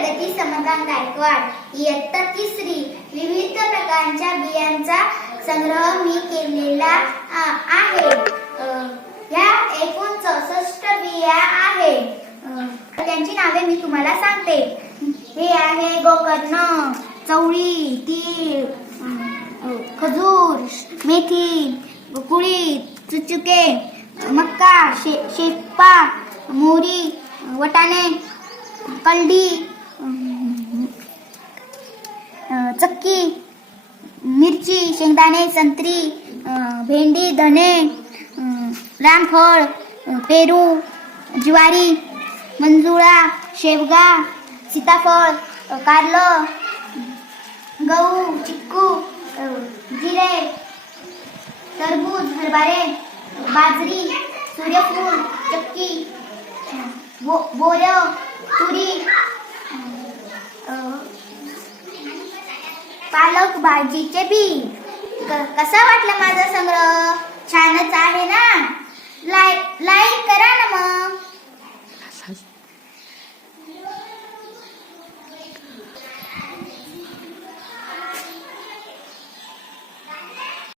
प्रगती समाधान गायकवाड इयत्ता तिसरी. विविध प्रकारच्या बियांचा संग्रह मी केलेला आहे. या ह्या एकूण चौसष्ट बिया आहे त्यांची नावे मी तुम्हाला सांगते. हे आहे गोकर्ण चवळी तीळ खजूर मेथी कुळी चुचुके मक्का शे शेपा मोरी वटाणे कलडी चक्की मिरची शेंगदाणे संत्री भेंडी धने रामफळ पेरू ज्वारी मंजुळा शेवगा सीताफळ अ, कारलं गहू चिक्कू जिरे टरबूज हरभरे बाजरी सूर्यफूल चक्की बो बोर तुरी पालक भाजीचे बी क- कसा वाटला माझा संग्रह? छानच आहे ना?